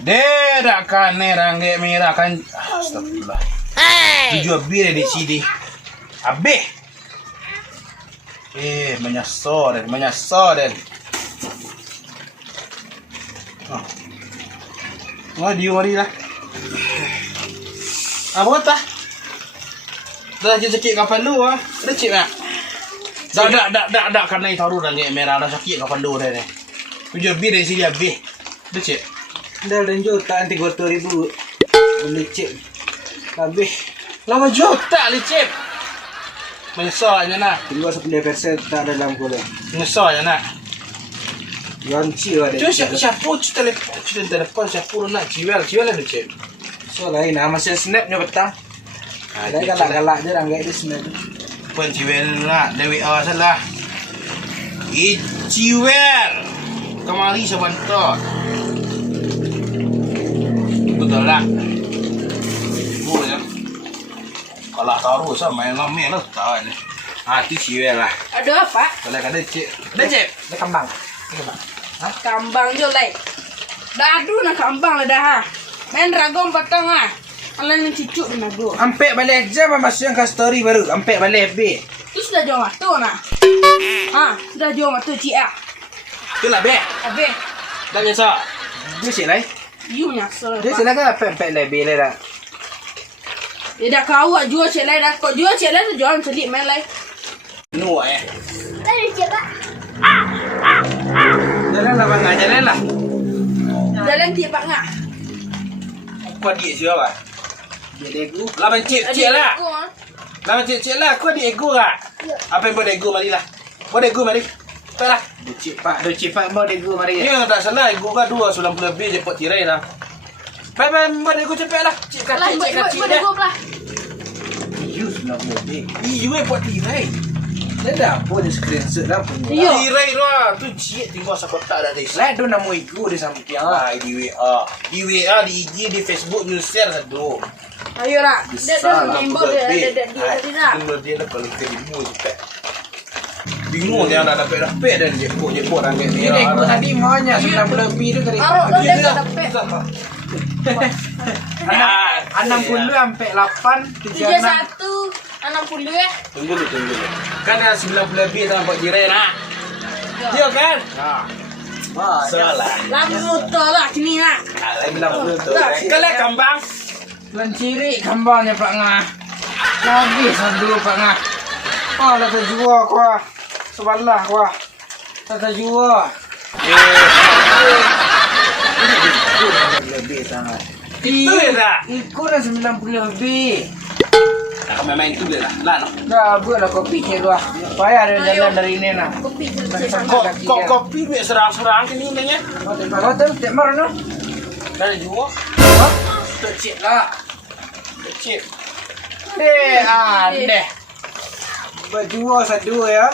Dia dah kan ringgit merah kan. Astagfirullah. Dijual bir di sini. Habis. Menyasar dan. Mari lah. Apa kata? Dah sakit kapan lu ah? Dah cip nak? Dah karena taruh ringgit merah dah sakit kapan lu dah ni. Dijual bir di sini habis. Dah cip. Dah dan juta nanti 200,000 beli chip. Habis 8 juta licip. Menyesal je nak. 2.9% tak dalam gula. Menyesal je nak. Yanci ada. Tu siapa telefon siapa nak ciwel ada cip. So lain nama saya snapnya petang. Ada galak-galak je ranggit di snap. Pun ciwel nak Dewi salah. Ciwel. Kemari sebentar. Betul lah. Bu ya. Kalau taruh sama main ngomel lah tak ada. Hati ciwel lah. Ada apa? Kalau ada cip. Ada cip. Ada kambang. Kambang je lah. Dah aduh nak kambang lah dah ha. Main ragam patang ah. Alah ni cucuk ni nago. Ampek balik je masuk yang ke story baru. Ampek balik B. Tu sudah jual matu nak. Ha, sudah jual matu cik ah. Itulah be. Habis. Dah biasa. Dia sih lai. You nyasar. Dia sih lah kan ampek lebih lah dah. Dia dah kau jual cik lai dah. Kau jual cik lai tu jual sedikit main lai. Nuak Tadi cik pak. Jalan lah bang, jalan lah. Jalan tiap pak ngah. Kau dia siapa? Dia ego. Lawan cip lah. Lawan cip lah. Kau dia ego lah. Apa yang buat ego mari lah. Buat ego mari. Tak lah. Dia cepat mau ego mari. Ya tak salah. Ego kan 290 lebih je pot tirai lah. Baik buat ego cepat lah. Cip kacik dah. You sudah lebih. You buat tirai. Dia dah apa dia screenshot dah punya. Yo. Tirai lah. Tu cik tinggal sekotak dah guys. Lah tu nama ego dia sampai Ah, di WA. Di WA, di IG, di Facebook, you share satu. Ayo lah. Dia timbul dia tadi nak. Timbul dia dah paling terima cepat. Bingung dia nak dapat dan jeput ranggit Dia ego tadi maunya 90 lebih tu tadi. Taruh dia tak dapat. 60 sampai 8 31 60 eh. Tunggu dulu. Kan dah 90 lebih tak nampak jiran nak. Dia kan? Wah, Salah. Lagu motor lah sini nak. Lagi 60 tu. Kalau kambang. Lanciri kambangnya Pak Ngah. Lagi satu Pak Ngah. Oh, dah terjual kau. Sebelah kau. Dah terjual. Lebih sangat. Itu ya tak? Ikut dah 90 lebih. Tak main tu dia lah. Lah no. Dah buatlah kopi cik dua. Payah dia jalan dari ini nah. Kopi cek Kok kopi duit serang-serang ke ni nanya? Kau tahu tak marah no? Dah jual. Hah? Tak cik lah. Cip. Aneh. Berjual satu ya.